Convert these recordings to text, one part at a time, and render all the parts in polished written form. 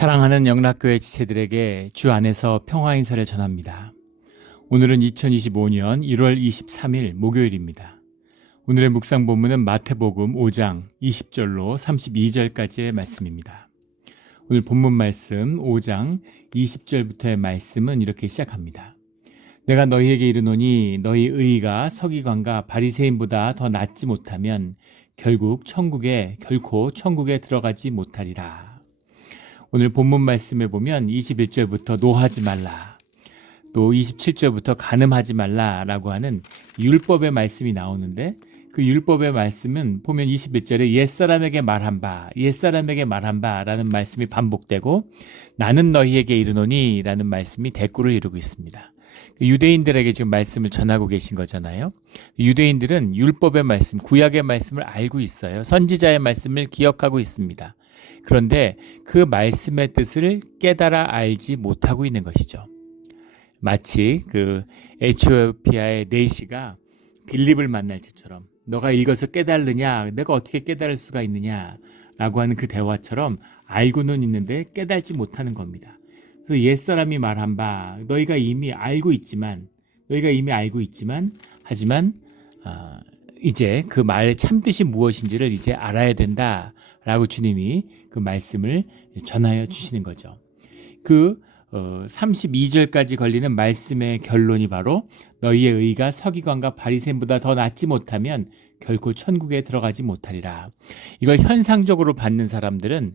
사랑하는 영락교회 지체들에게 주 안에서 평화 인사를 전합니다. 오늘은 2025년 1월 23일 목요일입니다. 오늘의 묵상 본문은 마태복음 5장 20절로 32절까지의 말씀입니다. 오늘 본문 말씀 5장 20절부터의 말씀은 이렇게 시작합니다. 내가 너희에게 이르노니 너희 의의가 서기관과 바리새인보다 더 낫지 못하면 결코 천국에 들어가지 못하리라. 오늘 본문 말씀에 보면 21절부터 노하지 말라, 또 27절부터 간음하지 말라라고 하는 율법의 말씀이 나오는데, 그 율법의 말씀은 보면 21절에 옛사람에게 말한 바 라는 말씀이 반복되고, 나는 너희에게 이르노니 라는 말씀이 대꾸를 이루고 있습니다. 유대인들에게 지금 말씀을 전하고 계신 거잖아요. 유대인들은 율법의 말씀, 구약의 말씀을 알고 있어요. 선지자의 말씀을 기억하고 있습니다. 그런데 그 말씀의 뜻을 깨달아 알지 못하고 있는 것이죠. 마치 그 에티오피아의 네시가 빌립을 만날 때처럼, 너가 읽어서 깨달느냐, 내가 어떻게 깨달을 수가 있느냐 라고 하는 그 대화처럼 알고는 있는데 깨달지 못하는 겁니다. 그래서 옛사람이 말한 바 너희가 이미 알고 있지만 하지만 이제 그 말의 참뜻이 무엇인지를 이제 알아야 된다라고 주님이 그 말씀을 전하여 주시는 거죠. 그 32절까지 걸리는 말씀의 결론이 바로 너희의 의가 서기관과 바리새인보다 더 낫지 못하면 결코 천국에 들어가지 못하리라. 이걸 현상적으로 받는 사람들은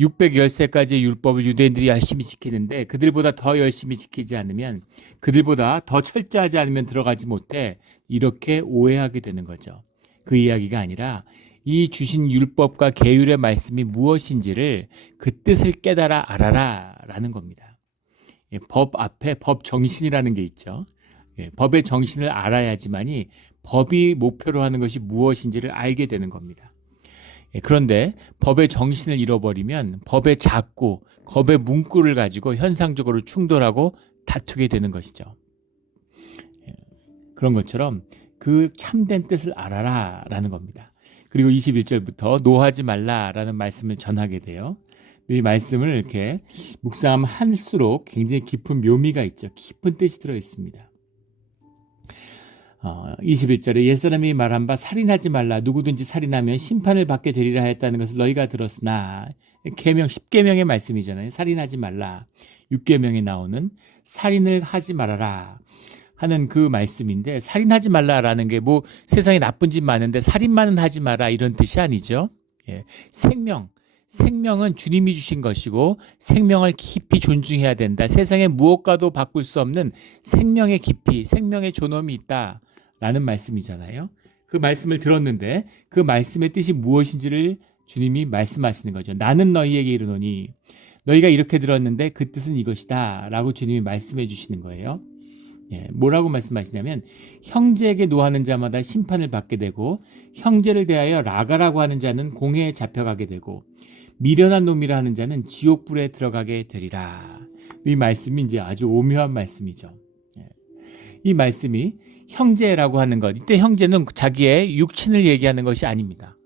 610세까지의 율법을 유대인들이 열심히 지키는데 그들보다 더 열심히 지키지 않으면, 그들보다 더 철저하지 않으면 들어가지 못해, 이렇게 오해하게 되는 거죠. 그 이야기가 아니라 이 주신 율법과 계율의 말씀이 무엇인지를 그 뜻을 깨달아 알아라 라는 겁니다. 법 앞에 법 정신이라는 게 있죠. 법의 정신을 알아야지만이 법이 목표로 하는 것이 무엇인지를 알게 되는 겁니다. 그런데 법의 정신을 잃어버리면 법의 작고 법의 문구를 가지고 현상적으로 충돌하고 다투게 되는 것이죠. 그런 것처럼 그 참된 뜻을 알아라 라는 겁니다. 그리고 21절부터 노하지 말라라는 말씀을 전하게 돼요. 이 말씀을 이렇게 묵상할수록 굉장히 깊은 묘미가 있죠. 깊은 뜻이 들어 있습니다. 21절에 옛사람이 말한 바 살인하지 말라, 누구든지 살인하면 심판을 받게 되리라 했다는 것을 너희가 들었으나, 계명 10계명의 말씀이잖아요. 살인하지 말라. 6계명에 나오는 살인을 하지 말아라 하는 그 말씀인데, 살인하지 말라라는 게 뭐 세상에 나쁜 짓 많은데 살인만은 하지 마라 이런 뜻이 아니죠. 생명은 주님이 주신 것이고 생명을 깊이 존중해야 된다. 세상에 무엇과도 바꿀 수 없는 생명의 깊이, 생명의 존엄이 있다라는 말씀이잖아요. 그 말씀을 들었는데 그 말씀의 뜻이 무엇인지를 주님이 말씀하시는 거죠. 나는 너희에게 이르노니, 너희가 이렇게 들었는데 그 뜻은 이것이다 라고 주님이 말씀해 주시는 거예요. 뭐라고 말씀하시냐면, 형제에게 노하는 자마다 심판을 받게 되고 형제를 대하여 라가라고 하는 자는 공회에 잡혀가게 되고 미련한 놈이라 하는 자는 지옥불에 들어가게 되리라. 이 말씀이 이제 아주 오묘한 말씀이죠. 이 말씀이 형제라고 하는 것, 이때 형제는 자기의 육친을 얘기하는 것이 아닙니다.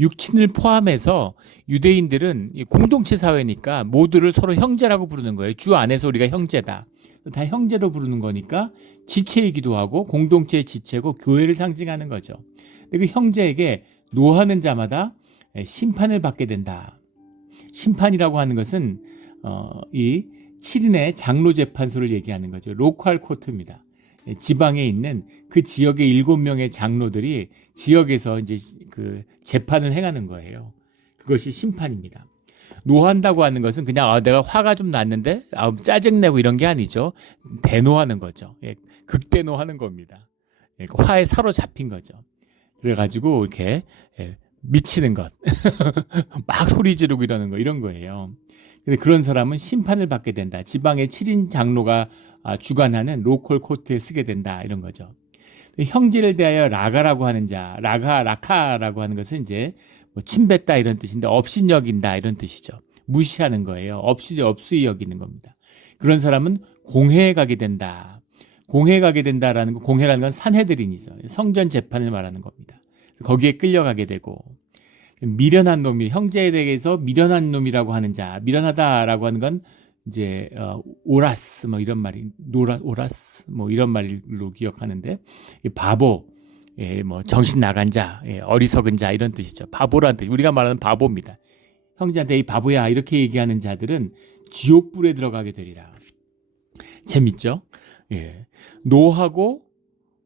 육친을 포함해서 유대인들은 공동체 사회니까 모두를 서로 형제라고 부르는 거예요. 주 안에서 우리가 형제다. 다 형제로 부르는 거니까 지체이기도 하고 공동체의 지체고 교회를 상징하는 거죠. 근데 그 형제에게 노하는 자마다 심판을 받게 된다. 심판이라고 하는 것은 이 7인의 장로재판소를 얘기하는 거죠. 로컬 코트입니다. 지방에 있는 그 지역의 7명의 장로들이 지역에서 이제 그 재판을 행하는 거예요. 그것이 심판입니다. 노한다고 하는 것은 그냥 내가 화가 좀 났는데 짜증내고 이런 게 아니죠. 대노하는 거죠. 극대노하는 겁니다. 화에 사로잡힌 거죠. 그래가지고 이렇게 미치는 것, 막 소리 지르고 이러는 거, 이런 거예요. 근데 그런 사람은 심판을 받게 된다. 지방의 7인 장로가 주관하는 로컬 코트에 쓰게 된다, 이런 거죠. 형제를 대하여 라가라고 하는 자, 라카라고 하는 것은 이제 뭐 침뱉다 이런 뜻인데 업신여긴다 이런 뜻이죠. 무시하는 거예요. 업수히 여기는 겁니다. 그런 사람은 공회에 가게 된다. 공회에 가게 된다라는 거, 공회라는 건 산헤드린이죠. 성전 재판을 말하는 겁니다. 거기에 끌려가게 되고, 미련한 놈이 형제에 대해서 미련한 놈이라고 하는 자, 미련하다라고 하는 건 이제 오라스 뭐 이런 말이 오라스 뭐 이런 말로 기억하는데 바보, 뭐 정신 나간 자, 어리석은 자 이런 뜻이죠. 바보라는 뜻. 우리가 말하는 바보입니다. 형제한테 이 바보야 이렇게 얘기하는 자들은 지옥불에 들어가게 되리라. 재밌죠? 예. 노하고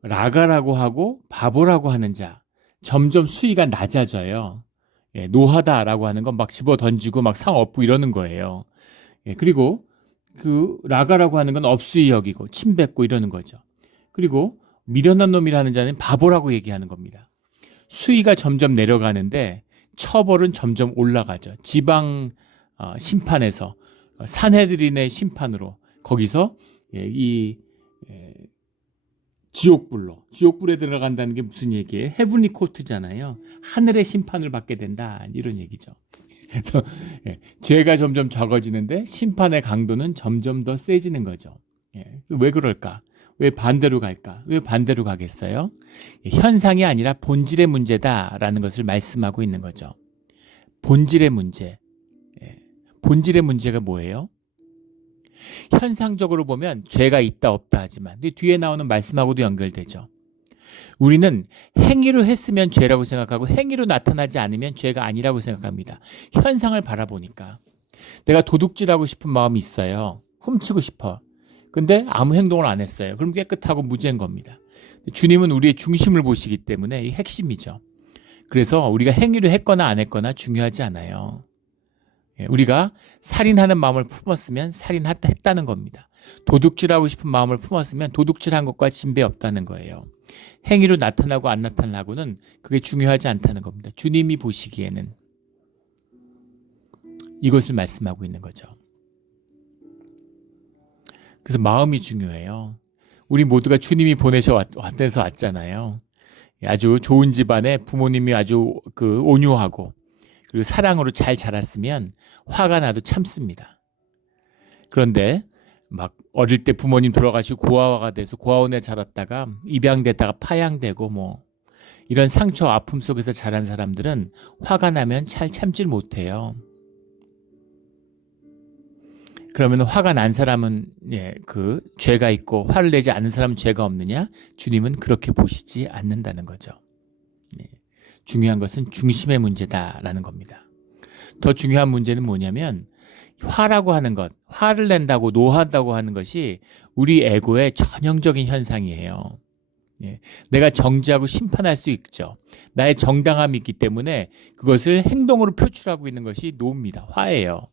라가라고 하고 바보라고 하는 자 점점 수위가 낮아져요. 예, 노하다라고 하는 건 막 집어 던지고 막 상 업고 이러는 거예요. 예, 그리고 그 라가라고 하는 건 업수위 여기고 침 뱉고 이러는 거죠. 그리고 미련한 놈이라는 자는 바보라고 얘기하는 겁니다. 수위가 점점 내려가는데 처벌은 점점 올라가죠. 지방 심판에서 산헤드린의 심판으로 거기서 이 지옥불에 들어간다는 게 무슨 얘기예요? 헤븐리 코트잖아요. 하늘의 심판을 받게 된다 이런 얘기죠. 그래서 죄가 점점 적어지는데 심판의 강도는 점점 더 세지는 거죠. 왜 그럴까? 왜 반대로 갈까? 왜 반대로 가겠어요? 현상이 아니라 본질의 문제다라는 것을 말씀하고 있는 거죠. 본질의 문제. 본질의 문제가 뭐예요? 현상적으로 보면 죄가 있다 없다 하지만 뒤에 나오는 말씀하고도 연결되죠. 우리는 행위로 했으면 죄라고 생각하고 행위로 나타나지 않으면 죄가 아니라고 생각합니다. 현상을 바라보니까 내가 도둑질하고 싶은 마음이 있어요. 훔치고 싶어. 근데 아무 행동을 안 했어요. 그럼 깨끗하고 무죄인 겁니다. 주님은 우리의 중심을 보시기 때문에 이 핵심이죠. 그래서 우리가 행위를 했거나 안 했거나 중요하지 않아요. 우리가 살인하는 마음을 품었으면 살인했다는 겁니다. 도둑질하고 싶은 마음을 품었으면 도둑질한 것과 진배 없다는 거예요. 행위로 나타나고 안 나타나고는 그게 중요하지 않다는 겁니다. 주님이 보시기에는 이것을 말씀하고 있는 거죠. 그래서 마음이 중요해요. 우리 모두가 주님이 보내셔 왔대서 왔잖아요. 아주 좋은 집안에 부모님이 아주 온유하고 그리고 사랑으로 잘 자랐으면 화가 나도 참습니다. 그런데 막 어릴 때 부모님 돌아가시고 고아화가 돼서 고아원에 자랐다가 입양됐다가 파양되고 뭐 이런 상처 아픔 속에서 자란 사람들은 화가 나면 잘 참질 못해요. 그러면 화가 난 사람은 그 죄가 있고 화를 내지 않는 사람은 죄가 없느냐? 주님은 그렇게 보시지 않는다는 거죠. 중요한 것은 중심의 문제다라는 겁니다. 더 중요한 문제는 뭐냐면 화라고 하는 것, 화를 낸다고 노한다고 하는 것이 우리 에고의 전형적인 현상이에요. 내가 정죄하고 심판할 수 있죠. 나의 정당함이 있기 때문에 그것을 행동으로 표출하고 있는 것이 노입니다. 화예요.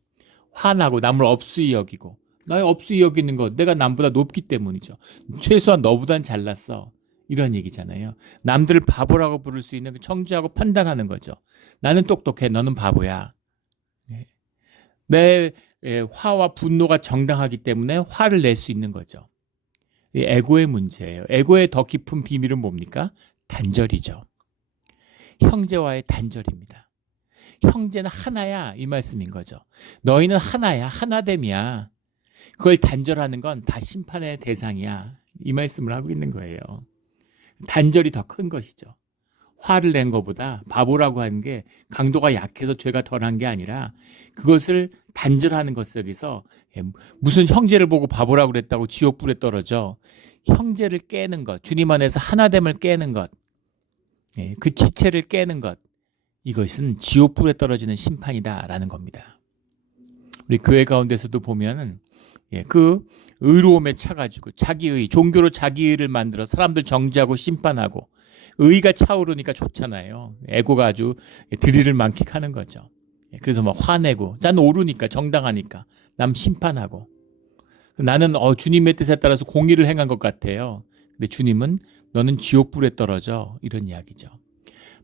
화나고 남을 업수히 여기고 나의 업수히 여기는 것 내가 남보다 높기 때문이죠. 최소한 너보단 잘났어. 이런 얘기잖아요. 남들을 바보라고 부를 수 있는 청지하고 판단하는 거죠. 나는 똑똑해. 너는 바보야. 내 화와 분노가 정당하기 때문에 화를 낼 수 있는 거죠. 에고의 문제예요. 에고의 더 깊은 비밀은 뭡니까? 단절이죠. 형제와의 단절입니다. 형제는 하나야 이 말씀인 거죠. 너희는 하나야. 하나됨이야. 그걸 단절하는 건 다 심판의 대상이야. 이 말씀을 하고 있는 거예요. 단절이 더 큰 것이죠. 화를 낸 것보다 바보라고 하는 게 강도가 약해서 죄가 덜한 게 아니라 그것을 단절하는 것 속에서 무슨 형제를 보고 바보라고 그랬다고 지옥불에 떨어져. 형제를 깨는 것, 주님 안에서 하나됨을 깨는 것, 그 지체를 깨는 것, 이것은 지옥불에 떨어지는 심판이다라는 겁니다. 우리 교회 가운데서도 보면은 그 의로움에 차가지고 자기의 종교로 자기의를 만들어 사람들 정죄하고 심판하고 의가 차오르니까 좋잖아요. 에고가 아주 드릴을 만끽하는 거죠. 그래서 막 화내고 난 옳으니까 정당하니까 남 심판하고 나는 주님의 뜻에 따라서 공의를 행한 것 같아요. 근데 주님은 너는 지옥불에 떨어져 이런 이야기죠.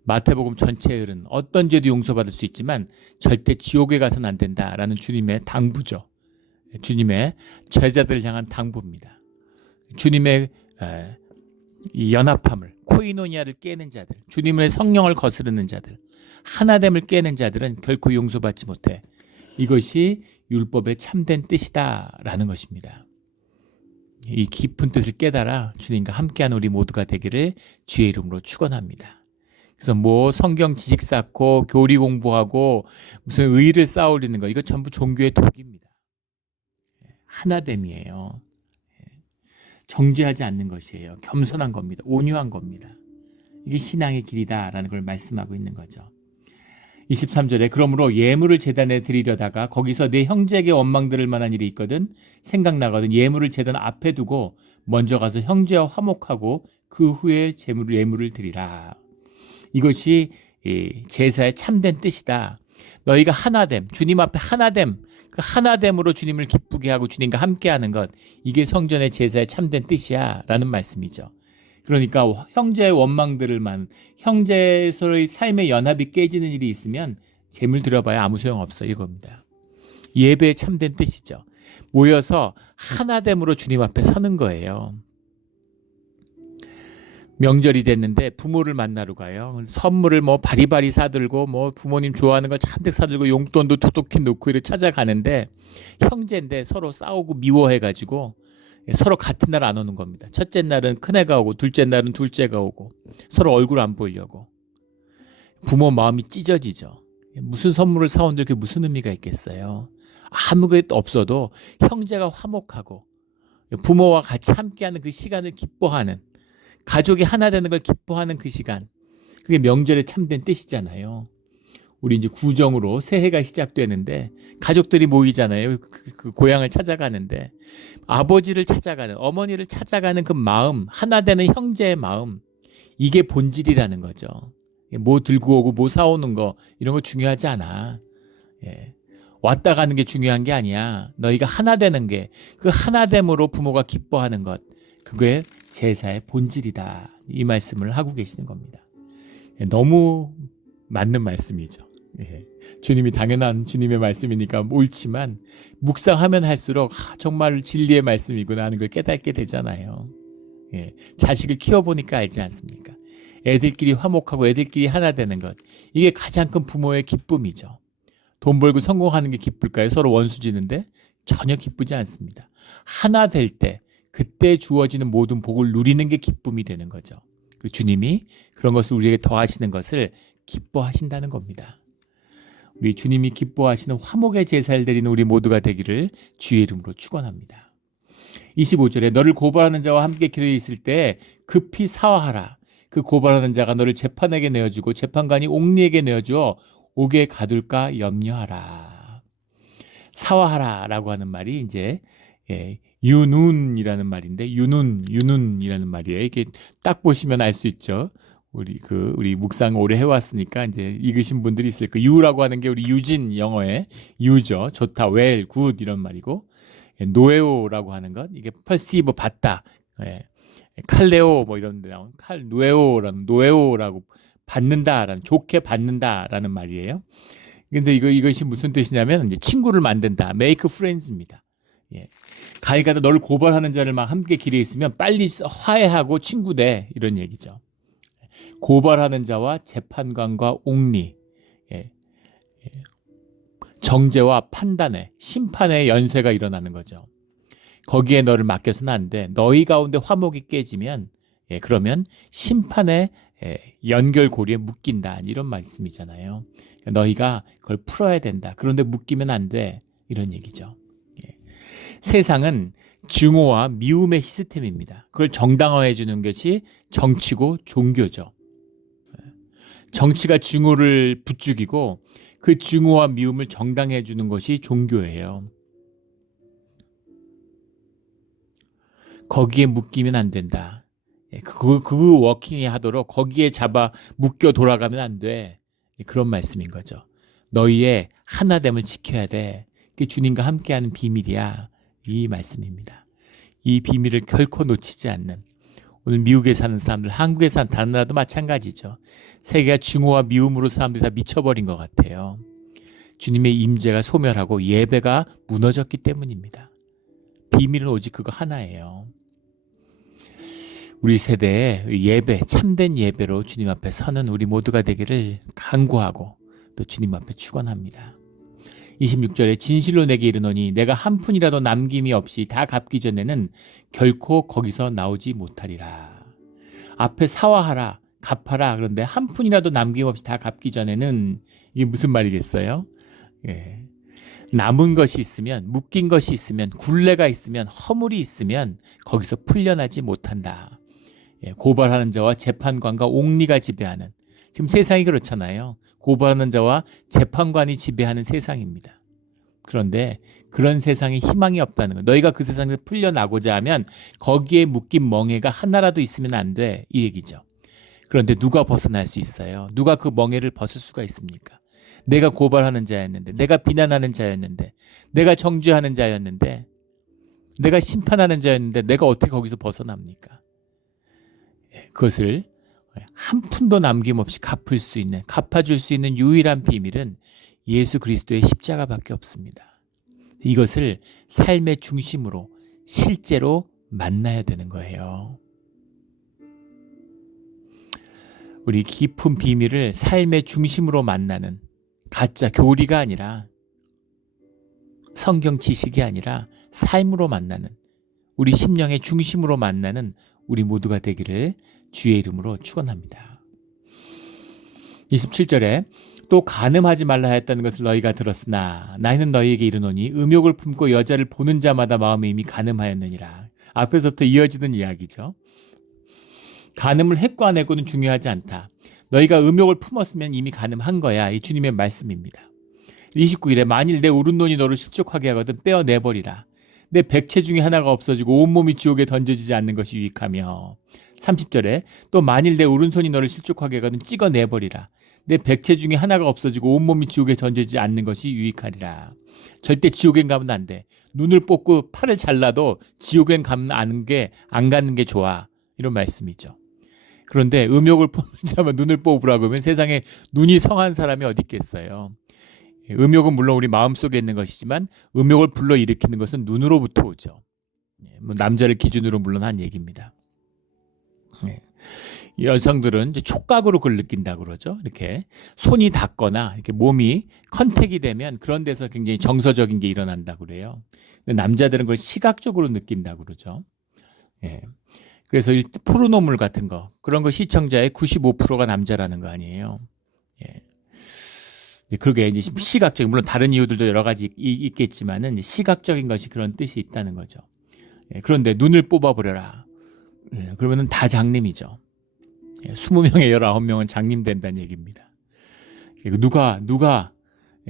마태복음 전체의 을은 어떤 죄도 용서받을 수 있지만 절대 지옥에 가서는 안 된다라는 주님의 당부죠. 주님의 제자들을 향한 당부입니다. 주님의 이 연합함을 코이노니아를 깨는 자들, 주님의 성령을 거스르는 자들, 하나됨을 깨는 자들은 결코 용서받지 못해. 이것이 율법의 참된 뜻이다라는 것입니다. 이 깊은 뜻을 깨달아 주님과 함께한 우리 모두가 되기를 주의 이름으로 축원합니다. 그래서 뭐 성경 지식 쌓고 교리 공부하고 무슨 의를 쌓아올리는 거, 이거 전부 종교의 독입니다. 하나됨이에요. 정죄하지 않는 것이에요. 겸손한 겁니다. 온유한 겁니다. 이게 신앙의 길이다라는 걸 말씀하고 있는 거죠. 23절에 그러므로 예물을 제단에 드리려다가 거기서 내 형제에게 원망 들을 만한 일이 있거든 생각나거든 예물을 제단 앞에 두고 먼저 가서 형제와 화목하고 그 후에 예물을 드리라. 이것이 제사의 참된 뜻이다. 너희가 하나됨, 주님 앞에 하나됨, 그 하나됨으로 주님을 기쁘게 하고 주님과 함께하는 것, 이게 성전의 제사의 참된 뜻이야 라는 말씀이죠. 그러니까 형제의 원망들을 형제 서로의 삶의 연합이 깨지는 일이 있으면 제물 드려봐야 아무 소용없어, 이겁니다. 예배의 참된 뜻이죠. 모여서 하나됨으로 주님 앞에 서는 거예요. 명절이 됐는데 부모를 만나러 가요. 선물을 뭐 바리바리 사들고 뭐 부모님 좋아하는 걸 잔뜩 사들고 용돈도 두둑히 놓고 이렇게 찾아가는데 형제인데 서로 싸우고 미워해가지고 서로 같은 날 안 오는 겁니다. 첫째 날은 큰애가 오고 둘째 날은 둘째가 오고 서로 얼굴 안 보려고. 부모 마음이 찢어지죠. 무슨 선물을 사온들 그게 무슨 의미가 있겠어요. 아무것도 없어도 형제가 화목하고 부모와 같이 함께하는 그 시간을 기뻐하는, 가족이 하나 되는 걸 기뻐하는 그 시간, 그게 명절의 참된 뜻이잖아요. 우리 이제 구정으로 새해가 시작되는데 가족들이 모이잖아요. 그 고향을 찾아가는데 아버지를 찾아가는, 어머니를 찾아가는 그 마음, 하나 되는 형제의 마음, 이게 본질이라는 거죠. 뭐 들고 오고 뭐 사오는 거 이런 거 중요하지 않아. 왔다 가는 게 중요한 게 아니야. 너희가 하나 되는 게, 그 하나됨으로 부모가 기뻐하는 것, 그게 제사의 본질이다. 이 말씀을 하고 계시는 겁니다. 너무 맞는 말씀이죠. 주님이 당연한 주님의 말씀이니까 옳지만 묵상하면 할수록 정말 진리의 말씀이구나 하는 걸 깨닫게 되잖아요. 자식을 키워보니까 알지 않습니까? 애들끼리 화목하고 애들끼리 하나 되는 것, 이게 가장 큰 부모의 기쁨이죠. 돈 벌고 성공하는 게 기쁠까요? 서로 원수 지는데 전혀 기쁘지 않습니다. 하나 될 때 그때 주어지는 모든 복을 누리는 게 기쁨이 되는 거죠. 주님이 그런 것을 우리에게 더하시는 것을 기뻐하신다는 겁니다. 우리 주님이 기뻐하시는 화목의 제사를 드리는 우리 모두가 되기를 주의 이름으로 축원합니다. 25절에 너를 고발하는 자와 함께 길에 있을 때 급히 사화하라. 그 고발하는 자가 너를 재판에게 내어주고 재판관이 옥리에게 내어주어 옥에 가둘까 염려하라. 사화하라라고 하는 말이 이제 유눈이라는 말인데, 유눈이라는 말이에요. 이게 딱 보시면 알 수 있죠. 우리 묵상 오래 해왔으니까 이제 읽으신 분들이 있을 거예요. 유라고 하는 게 우리 유진 영어의 유죠. 좋다, 웰, 굿 이런 말이고, 노에오라고 하는 것, 이게 펄시브 받다, 칼레오 뭐 이런 데 나온 노에오라는, 노에오라고 받는다라는, 좋게 받는다라는 말이에요. 근데 이것이 무슨 뜻이냐면 이제 친구를 만든다, make friends입니다. 가이가다 너를 고발하는 자를 막 함께 길에 있으면 빨리 화해하고 친구 돼, 이런 얘기죠. 고발하는 자와 재판관과 옥리, 정죄와 판단의, 심판의 연쇄가 일어나는 거죠. 거기에 너를 맡겨서는 안 돼. 너희 가운데 화목이 깨지면 그러면 심판의 연결고리에 묶인다, 이런 말씀이잖아요. 너희가 그걸 풀어야 된다. 그런데 묶이면 안 돼, 이런 얘기죠. 세상은 증오와 미움의 시스템입니다. 그걸 정당화해 주는 것이 정치고 종교죠. 정치가 증오를 부추기고 그 증오와 미움을 정당해 주는 것이 종교예요. 거기에 묶이면 안 된다. 그 워킹이 하도록 거기에 잡아 묶여 돌아가면 안 돼. 그런 말씀인 거죠. 너희의 하나됨을 지켜야 돼. 그게 주님과 함께하는 비밀이야. 이 말씀입니다. 이 비밀을 결코 놓치지 않는, 오늘 미국에 사는 사람들, 한국에 사는 다른 나라도 마찬가지죠. 세계가 증오와 미움으로 사람들이 다 미쳐버린 것 같아요. 주님의 임재가 소멸하고 예배가 무너졌기 때문입니다. 비밀은 오직 그거 하나예요. 우리 세대의 예배, 참된 예배로 주님 앞에 서는 우리 모두가 되기를 간구하고 또 주님 앞에 축원합니다. 26절에 진실로 내게 이르노니 내가 한 푼이라도 남김이 없이 다 갚기 전에는 결코 거기서 나오지 못하리라. 앞에 사화하라. 갚아라. 그런데 한 푼이라도 남김없이 다 갚기 전에는 이게 무슨 말이겠어요? 예. 남은 것이 있으면, 묶인 것이 있으면, 굴레가 있으면, 허물이 있으면 거기서 풀려나지 못한다. 예. 고발하는 자와 재판관과 옥리가 지배하는, 지금 세상이 그렇잖아요. 고발하는 자와 재판관이 지배하는 세상입니다. 그런데 그런 세상에 희망이 없다는 거. 너희가 그 세상에서 풀려나고자 하면 거기에 묶인 멍에가 하나라도 있으면 안 돼. 이 얘기죠. 그런데 누가 벗어날 수 있어요? 누가 그 멍에를 벗을 수가 있습니까? 내가 고발하는 자였는데, 내가 비난하는 자였는데, 내가 정죄하는 자였는데, 내가 심판하는 자였는데 내가 어떻게 거기서 벗어납니까? 그것을 한 푼도 남김없이 갚을 수 있는, 갚아줄 수 있는 유일한 비밀은 예수 그리스도의 십자가밖에 없습니다. 이것을 삶의 중심으로 실제로 만나야 되는 거예요. 우리 깊은 비밀을 삶의 중심으로 만나는, 가짜 교리가 아니라, 성경 지식이 아니라 삶으로 만나는, 우리 심령의 중심으로 만나는 우리 모두가 되기를 주의 이름으로 축원합니다. 27절에 또 간음하지 말라 하였다는 것을 너희가 들었으나 나는 너희에게 이르노니 음욕을 품고 여자를 보는 자마다 마음에 이미 간음하였느니라. 앞에서부터 이어지는 이야기죠. 간음을 했고 안 했고는 중요하지 않다. 너희가 음욕을 품었으면 이미 간음한 거야. 이 주님의 말씀입니다. 29일에 만일 내 오른손이 너를 실족하게 하거든 떼어내버리라. 내 백체 중에 하나가 없어지고 온몸이 지옥에 던져지지 않는 것이 유익하며. 30절에 또 만일 내 오른손이 너를 실족하게 하거든 찍어내버리라. 내 백체 중에 하나가 없어지고 온몸이 지옥에 던져지지 않는 것이 유익하리라. 절대 지옥엔 가면 안 돼. 눈을 뽑고 팔을 잘라도 지옥엔 가면 안 가는 게 좋아. 이런 말씀이죠. 그런데 음욕을 뽑는 자만 눈을 뽑으라고 하면 세상에 눈이 성한 사람이 어디 있겠어요. 음욕은 물론 우리 마음속에 있는 것이지만 음욕을 불러일으키는 것은 눈으로부터 오죠. 남자를 기준으로 물론 한 얘기입니다. 여성들은 이제 촉각으로 그걸 느낀다고 그러죠. 이렇게 손이 닿거나 이렇게 몸이 컨택이 되면 그런 데서 굉장히 정서적인 게 일어난다고 그래요. 근데 남자들은 그걸 시각적으로 느낀다고 그러죠. 예. 그래서 이 포르노물 같은 거, 그런 거 시청자의 95%가 남자라는 거 아니에요. 예. 그러게 이제 시각적인, 물론 다른 이유들도 여러 가지 있겠지만은 시각적인 것이 그런 뜻이 있다는 거죠. 예. 그런데 눈을 뽑아버려라. 예. 그러면은 다 장님이죠. 20명에 19명은 장님 된다는 얘기입니다. 누가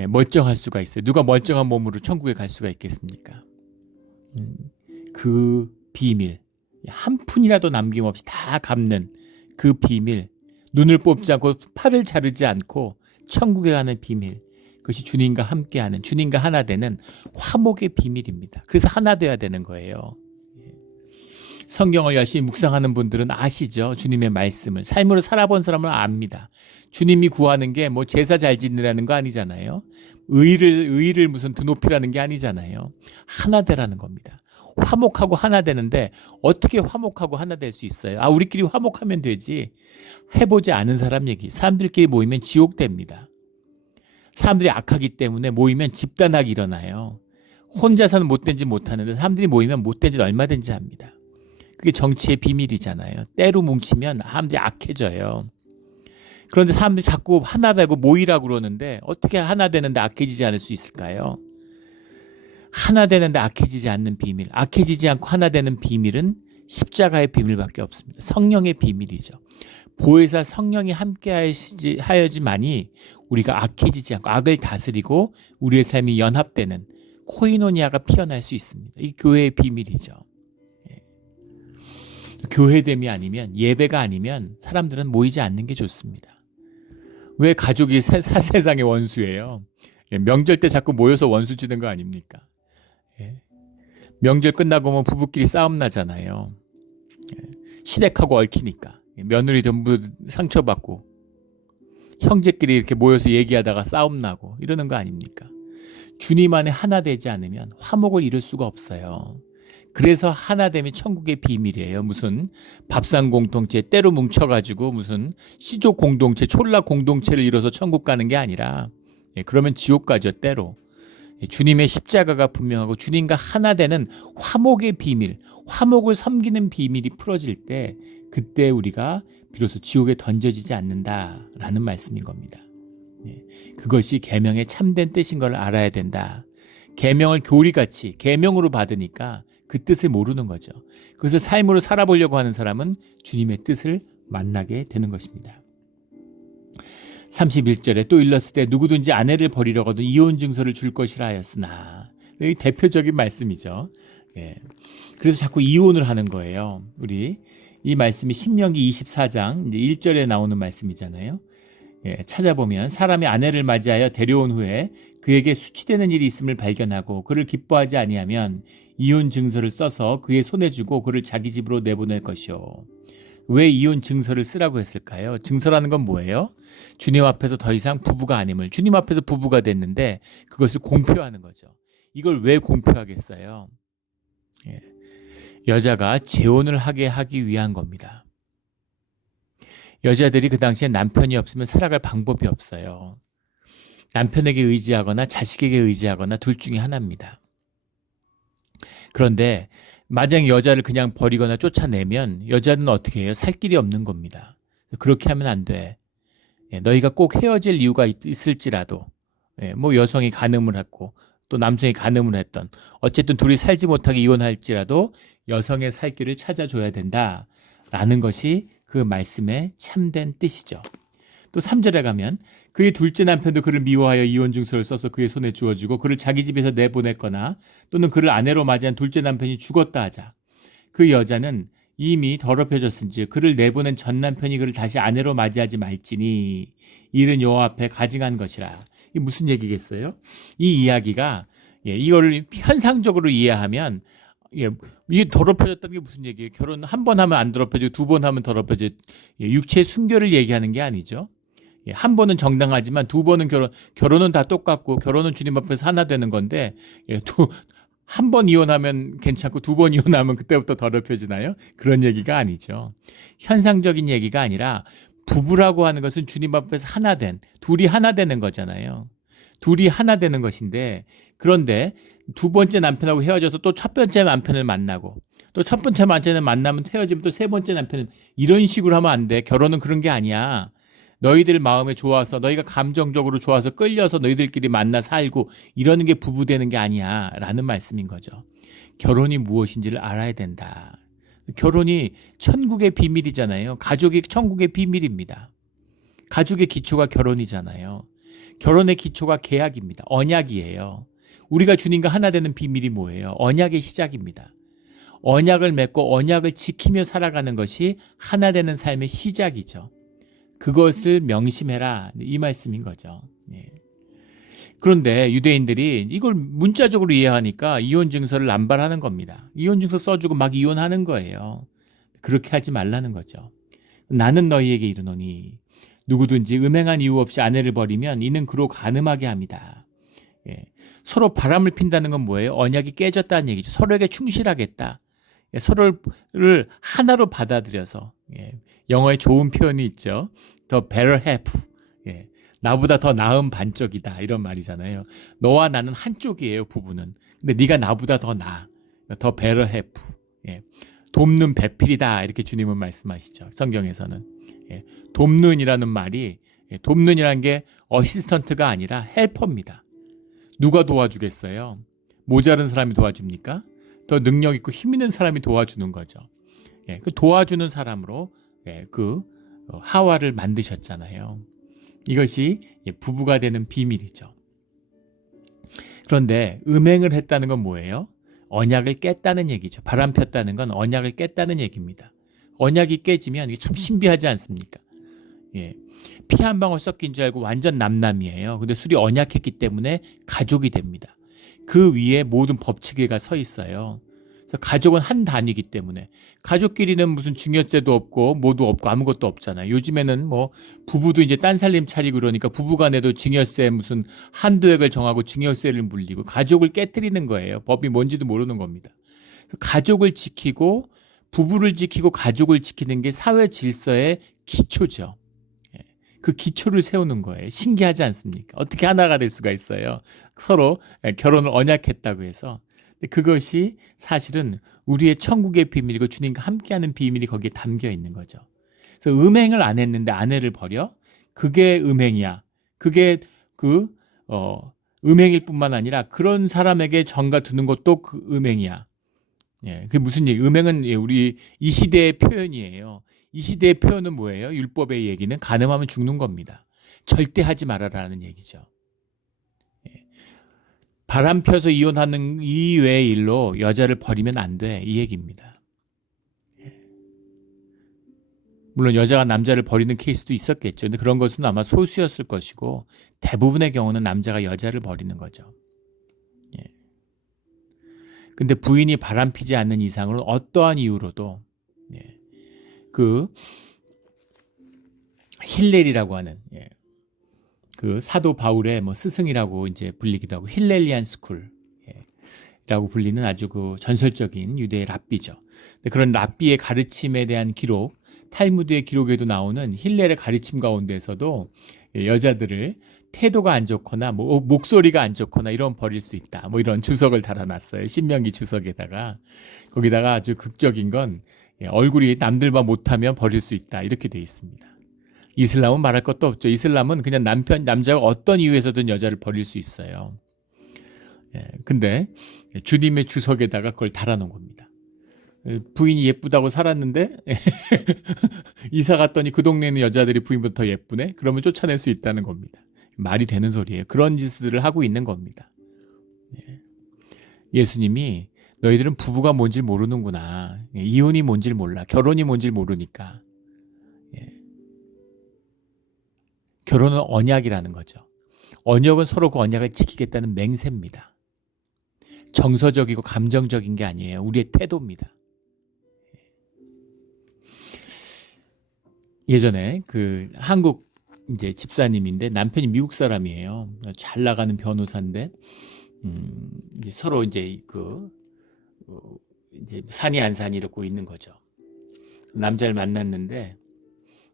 멀쩡할 수가 있어요? 누가 멀쩡한 몸으로 천국에 갈 수가 있겠습니까? 그 비밀, 한 푼이라도 남김없이 다 갚는 그 비밀, 눈을 뽑지 않고 팔을 자르지 않고 천국에 가는 비밀, 그것이 주님과 함께하는, 주님과 하나 되는 화목의 비밀입니다. 그래서 하나 돼야 되는 거예요. 성경을 열심히 묵상하는 분들은 아시죠? 주님의 말씀을. 삶으로 살아본 사람은 압니다. 주님이 구하는 게 뭐 제사 잘 지내라는 거 아니잖아요. 의를 무슨 드높이라는 게 아니잖아요. 하나 되라는 겁니다. 화목하고 하나 되는데 어떻게 화목하고 하나 될 수 있어요? 우리끼리 화목하면 되지. 해보지 않은 사람 얘기. 사람들끼리 모이면 지옥 됩니다. 사람들이 악하기 때문에 모이면 집단학이 일어나요. 혼자서는 못된지 못하는데 사람들이 모이면 못된지 얼마든지 합니다. 그게 정치의 비밀이잖아요. 때로 뭉치면 사람들이 악해져요. 그런데 사람들이 자꾸 하나 되고 모이라고 그러는데 어떻게 하나 되는데 악해지지 않을 수 있을까요? 하나 되는데 악해지지 않는 비밀, 악해지지 않고 하나 되는 비밀은 십자가의 비밀밖에 없습니다. 성령의 비밀이죠. 보혜사 성령이 함께 하여지만이 우리가 악해지지 않고 악을 다스리고 우리의 삶이 연합되는 코이노니아가 피어날 수 있습니다. 이 교회의 비밀이죠. 교회됨이 아니면, 예배가 아니면 사람들은 모이지 않는 게 좋습니다. 왜 가족이 세상의 원수예요? 명절 때 자꾸 모여서 원수 지는 거 아닙니까? 명절 끝나고 보면 부부끼리 싸움 나잖아요. 시댁하고 얽히니까. 며느리 전부 상처받고 형제끼리 이렇게 모여서 얘기하다가 싸움 나고 이러는 거 아닙니까? 주님 안에 하나 되지 않으면 화목을 이룰 수가 없어요. 그래서 하나됨이 천국의 비밀이에요. 무슨 밥상 공동체 때로 뭉쳐가지고 무슨 시족 공동체, 촌락 공동체를 이뤄서 천국 가는 게 아니라, 그러면 지옥 가죠. 때로. 주님의 십자가가 분명하고 주님과 하나 되는 화목의 비밀, 화목을 섬기는 비밀이 풀어질 때 그때 우리가 비로소 지옥에 던져지지 않는다라는 말씀인 겁니다. 그것이 계명의 참된 뜻인 걸 알아야 된다. 계명을 교리같이 계명으로 받으니까 그 뜻을 모르는 거죠. 그래서 삶으로 살아보려고 하는 사람은 주님의 뜻을 만나게 되는 것입니다. 31절에 또 일렀을 때 누구든지 아내를 버리려거든 이혼 증서를 줄 것이라 하였으나, 이 대표적인 말씀이죠. 그래서 자꾸 이혼을 하는 거예요. 우리 이 말씀이 신명기 24장 1절에 나오는 말씀이잖아요. 찾아보면 사람이 아내를 맞이하여 데려온 후에 그에게 수치되는 일이 있음을 발견하고 그를 기뻐하지 아니하면 이혼 증서를 써서 그의 손에 주고 그를 자기 집으로 내보낼 것이요. 왜 이혼 증서를 쓰라고 했을까요? 증서라는 건 뭐예요? 주님 앞에서 더 이상 부부가 아님을, 주님 앞에서 부부가 됐는데 그것을 공표하는 거죠. 이걸 왜 공표하겠어요? 여자가 재혼을 하기 위한 겁니다. 여자들이 그 당시에 남편이 없으면 살아갈 방법이 없어요. 남편에게 의지하거나 자식에게 의지하거나 둘 중에 하나입니다. 그런데 만약 여자를 그냥 버리거나 쫓아내면 여자는 어떻게 해요? 살 길이 없는 겁니다. 그렇게 하면 안 돼. 너희가 꼭 헤어질 이유가 있을지라도, 뭐 여성이 간음을 했고 또 남성이 간음을 했던, 어쨌든 둘이 살지 못하게 이혼할지라도 여성의 살 길을 찾아줘야 된다라는 것이 그 말씀의 참된 뜻이죠. 또 3절에 가면 그의 둘째 남편도 그를 미워하여 이혼 증서를 써서 그의 손에 주어주고 그를 자기 집에서 내보냈거나 또는 그를 아내로 맞이한 둘째 남편이 죽었다 하자. 그 여자는 이미 더럽혀졌은지 그를 내보낸 전 남편이 그를 다시 아내로 맞이하지 말지니 이는 여호와 앞에 가증한 것이라. 이게 무슨 얘기겠어요? 이 이야기가 이걸 현상적으로 이해하면 이게 더럽혀졌다는 게 무슨 얘기예요? 결혼 한 번 하면 안 더럽혀지고 두 번 하면 더럽혀져. 육체의 순결을 얘기하는 게 아니죠. 한 번은 정당하지만 두 번은 결혼은 다 똑같고 결혼은 주님 앞에서 하나 되는 건데 한 번 이혼하면 괜찮고 두 번 이혼하면 그때부터 더럽혀지나요? 그런 얘기가 아니죠. 현상적인 얘기가 아니라 부부라고 하는 것은 주님 앞에서 하나 된, 둘이 하나 되는 거잖아요. 둘이 하나 되는 것인데, 그런데 두 번째 남편하고 헤어져서 또 첫 번째 남편을 만나고 또 첫 번째 남편을 만나면 헤어지면 또 세 번째 남편을, 이런 식으로 하면 안 돼. 결혼은 그런 게 아니야. 너희들 마음에 좋아서, 너희가 감정적으로 좋아서 끌려서 너희들끼리 만나 살고 이러는 게 부부 되는 게 아니야 라는 말씀인 거죠. 결혼이 무엇인지를 알아야 된다. 결혼이 천국의 비밀이잖아요. 가족이 천국의 비밀입니다. 가족의 기초가 결혼이잖아요. 결혼의 기초가 계약입니다. 언약이에요. 우리가 주님과 하나 되는 비밀이 뭐예요? 언약의 시작입니다. 언약을 맺고 언약을 지키며 살아가는 것이 하나 되는 삶의 시작이죠. 그것을 명심해라, 이 말씀인 거죠. 그런데 유대인들이 이걸 문자적으로 이해하니까 이혼 증서를 남발하는 겁니다. 이혼 증서 써주고 막 이혼하는 거예요. 그렇게 하지 말라는 거죠. 나는 너희에게 이르노니 누구든지 음행한 이유 없이 아내를 버리면 이는 그로 간음하게 합니다. 서로 바람을 핀다는 건 뭐예요? 언약이 깨졌다는 얘기죠. 서로에게 충실하겠다. 서로를 하나로 받아들여서, 영어에 좋은 표현이 있죠. The better half. 나보다 더 나은 반쪽이다, 이런 말이잖아요. 너와 나는 한쪽이에요, 부부는. 근데 네가 나보다 더 나아. The better half. 돕는 배필이다, 이렇게 주님은 말씀하시죠. 성경에서는. 돕는이라는 말이, 돕는이라는 게 어시스턴트가 아니라 헬퍼입니다. 누가 도와주겠어요? 모자른 사람이 도와줍니까? 더 능력 있고 힘 있는 사람이 도와주는 거죠. 그 도와주는 사람으로 그 하와를 만드셨잖아요. 이것이 부부가 되는 비밀이죠. 그런데 음행을 했다는 건 뭐예요? 언약을 깼다는 얘기죠. 바람 폈다는 건 언약을 깼다는 얘기입니다. 언약이 깨지면 이게 참 신비하지 않습니까? 피 한 방울 섞인 줄 알고 완전 남남이에요. 근데 술이 언약했기 때문에 가족이 됩니다. 그 위에 모든 법체계가 서 있어요. 그래서 가족은 한 단위이기 때문에, 가족끼리는 무슨 증여세도 없고 뭐도 없고 아무것도 없잖아요. 요즘에는 뭐 부부도 이제 딴 살림 차리고 그러니까 부부간에도 증여세 무슨 한도액을 정하고 증여세를 물리고 가족을 깨트리는 거예요. 법이 뭔지도 모르는 겁니다. 그래서 가족을 지키고 부부를 지키고 가족을 지키는 게 사회 질서의 기초죠. 그 기초를 세우는 거예요. 신기하지 않습니까? 어떻게 하나가 될 수가 있어요. 서로 결혼을 언약했다고 해서. 그것이 사실은 우리의 천국의 비밀이고 주님과 함께하는 비밀이 거기에 담겨 있는 거죠. 그래서 음행을 안 했는데 아내를 버려? 그게 음행이야. 그게 음행일 뿐만 아니라 그런 사람에게 정가 두는 것도 그 음행이야. 예, 그게 무슨 얘기? 음행은 우리 이 시대의 표현이에요. 이 시대의 표현은 뭐예요? 율법의 얘기는 간음하면 죽는 겁니다. 절대 하지 말아라는 얘기죠. 예. 바람 펴서 이혼하는 이외의 일로 여자를 버리면 안 돼. 이 얘기입니다. 예. 물론 여자가 남자를 버리는 케이스도 있었겠죠. 근데 그런 것은 아마 소수였을 것이고 대부분의 경우는 남자가 여자를 버리는 거죠. 예. 근데 부인이 바람피지 않는 이상으로는 어떠한 이유로도 그 힐렐이라고 하는 그 사도 바울의 뭐 스승이라고 이제 불리기도 하고 힐렐리안 스쿨이라고 불리는 아주 그 전설적인 유대의 랍비죠. 그런 랍비의 가르침에 대한 기록, 탈무드의 기록에도 나오는 힐렐의 가르침 가운데서도 여자들을 태도가 안 좋거나 뭐 목소리가 안 좋거나 이런 버릴 수 있다. 뭐 이런 주석을 달아놨어요. 신명기 주석에다가. 거기다가 아주 극적인 건 얼굴이 남들만 못하면 버릴 수 있다. 이렇게 되어 있습니다. 이슬람은 말할 것도 없죠. 이슬람은 그냥 남자가 어떤 이유에서든 여자를 버릴 수 있어요. 근데 주님의 주석에다가 그걸 달아놓은 겁니다. 부인이 예쁘다고 살았는데 이사 갔더니 그 동네 있는 여자들이 부인보다 더 예쁘네? 그러면 쫓아낼 수 있다는 겁니다. 말이 되는 소리예요. 그런 짓을 하고 있는 겁니다. 예수님이 너희들은 부부가 뭔지 모르는구나. 이혼이 뭔지 몰라. 결혼이 뭔지 모르니까. 결혼은 언약이라는 거죠. 언약은 서로 그 언약을 지키겠다는 맹세입니다. 정서적이고 감정적인 게 아니에요. 우리의 태도입니다. 예전에 그 한국 이제 집사님인데 남편이 미국 사람이에요. 잘 나가는 변호사인데 이제 서로 이제 이제 산이 안 산이 이러고 있는 거죠. 남자를 만났는데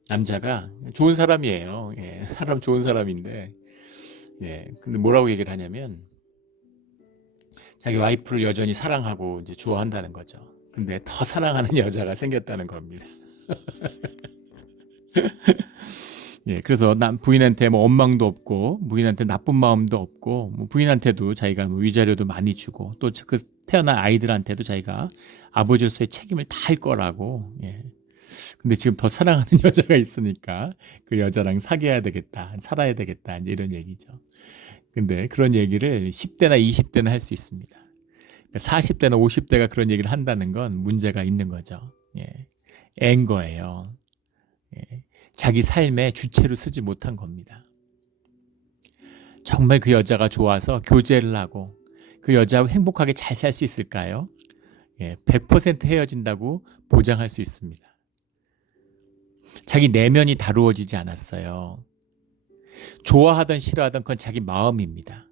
남자가 좋은 사람이에요. 사람 좋은 사람인데 근데 뭐라고 얘기를 하냐면 자기 와이프를 여전히 사랑하고 이제 좋아한다는 거죠. 근데 더 사랑하는 여자가 생겼다는 겁니다. 그래서 부인한테 뭐 원망도 없고 부인한테 나쁜 마음도 없고 뭐 부인한테도 자기가 뭐 위자료도 많이 주고 또 그 태어난 아이들한테도 자기가 아버지로서의 책임을 다 할 거라고. 근데 지금 더 사랑하는 여자가 있으니까 그 여자랑 사귀어야 되겠다, 살아야 되겠다 이제 이런 얘기죠. 근데 그런 얘기를 10대나 20대나 할 수 있습니다. 40대나 50대가 그런 얘기를 한다는 건 문제가 있는 거죠. 애인 거예요. 자기 삶의 주체로 쓰지 못한 겁니다. 정말 그 여자가 좋아서 교제를 하고 그 여자하고 행복하게 잘 살 수 있을까요? 100% 헤어진다고 보장할 수 있습니다. 자기 내면이 다루어지지 않았어요. 좋아하던 싫어하던 건 자기 마음입니다.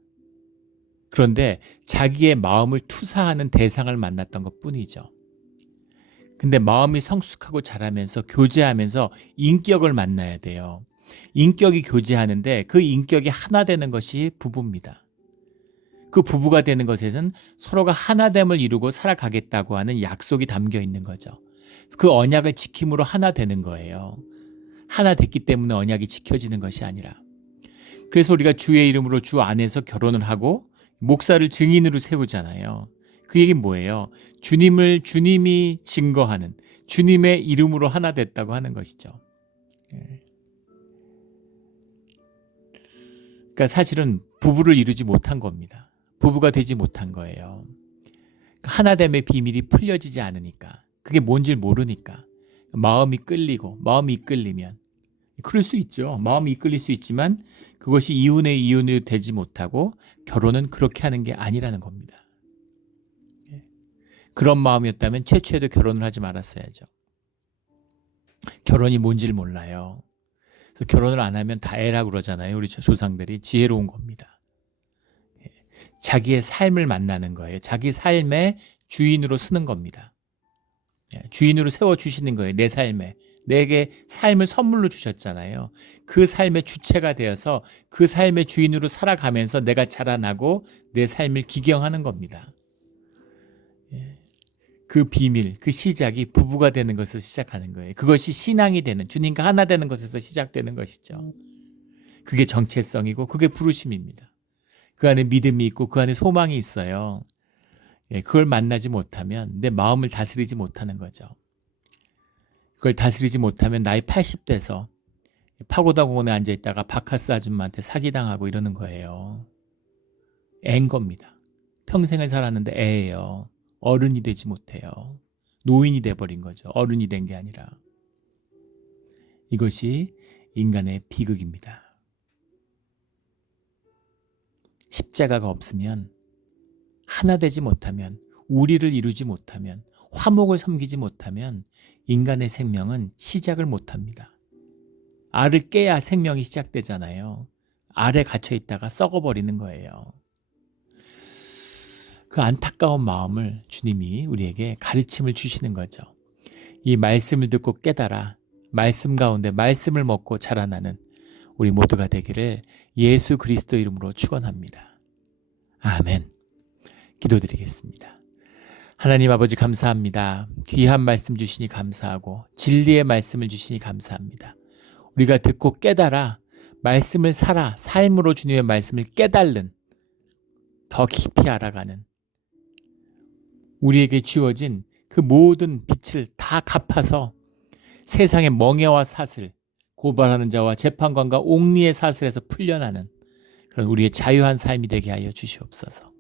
그런데 자기의 마음을 투사하는 대상을 만났던 것 뿐이죠. 근데 마음이 성숙하고 자라면서 교제하면서 인격을 만나야 돼요. 인격이 교제하는데 그 인격이 하나 되는 것이 부부입니다. 그 부부가 되는 것에는 서로가 하나됨을 이루고 살아가겠다고 하는 약속이 담겨 있는 거죠. 그 언약을 지킴으로 하나 되는 거예요. 하나 됐기 때문에 언약이 지켜지는 것이 아니라. 그래서 우리가 주의 이름으로 주 안에서 결혼을 하고 목사를 증인으로 세우잖아요. 그 얘기는 뭐예요? 주님이 증거하는 주님의 이름으로 하나 됐다고 하는 것이죠. 그러니까 사실은 부부를 이루지 못한 겁니다. 부부가 되지 못한 거예요. 하나됨의 비밀이 풀려지지 않으니까. 그게 뭔지 모르니까. 마음이 끌리고 마음이 이끌리면 그럴 수 있죠. 마음이 이끌릴 수 있지만 그것이 이혼이 되지 못하고 결혼은 그렇게 하는 게 아니라는 겁니다. 그런 마음이었다면 최초에도 결혼을 하지 말았어야죠. 결혼이 뭔지를 몰라요. 그래서 결혼을 안 하면 다 애라고 그러잖아요. 우리 조상들이. 지혜로운 겁니다. 자기의 삶을 만나는 거예요. 자기 삶의 주인으로 쓰는 겁니다. 주인으로 세워주시는 거예요. 내 삶에. 내게 삶을 선물로 주셨잖아요. 그 삶의 주체가 되어서 그 삶의 주인으로 살아가면서 내가 자라나고 내 삶을 기경하는 겁니다. 그 비밀, 그 시작이 부부가 되는 것을 시작하는 거예요. 그것이 신앙이 되는, 주님과 하나 되는 것에서 시작되는 것이죠. 그게 정체성이고 그게 부르심입니다. 그 안에 믿음이 있고 그 안에 소망이 있어요. 그걸 만나지 못하면 내 마음을 다스리지 못하는 거죠. 그걸 다스리지 못하면 나이 80대에서 파고다 공원에 앉아있다가 바카스 아줌마한테 사기당하고 이러는 거예요. 애인 겁니다. 평생을 살았는데 애예요. 어른이 되지 못해요. 노인이 돼버린 거죠. 어른이 된 게 아니라. 이것이 인간의 비극입니다. 십자가가 없으면, 하나 되지 못하면, 우리를 이루지 못하면, 화목을 섬기지 못하면 인간의 생명은 시작을 못합니다. 알을 깨야 생명이 시작되잖아요. 알에 갇혀있다가 썩어버리는 거예요. 그 안타까운 마음을 주님이 우리에게 가르침을 주시는 거죠. 이 말씀을 듣고 깨달아 말씀 가운데 말씀을 먹고 자라나는 우리 모두가 되기를 예수 그리스도 이름으로 축원합니다. 아멘. 기도드리겠습니다. 하나님 아버지 감사합니다. 귀한 말씀 주시니 감사하고 진리의 말씀을 주시니 감사합니다. 우리가 듣고 깨달아 말씀을 살아 삶으로 주님의 말씀을 깨달는, 더 깊이 알아가는, 우리에게 주어진 그 모든 빛을 다 갚아서 세상의 멍해와 사슬, 고발하는 자와 재판관과 옥리의 사슬에서 풀려나는 그런 우리의 자유한 삶이 되게 하여 주시옵소서.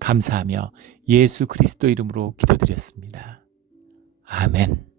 감사하며 예수 그리스도 이름으로 기도드렸습니다. 아멘.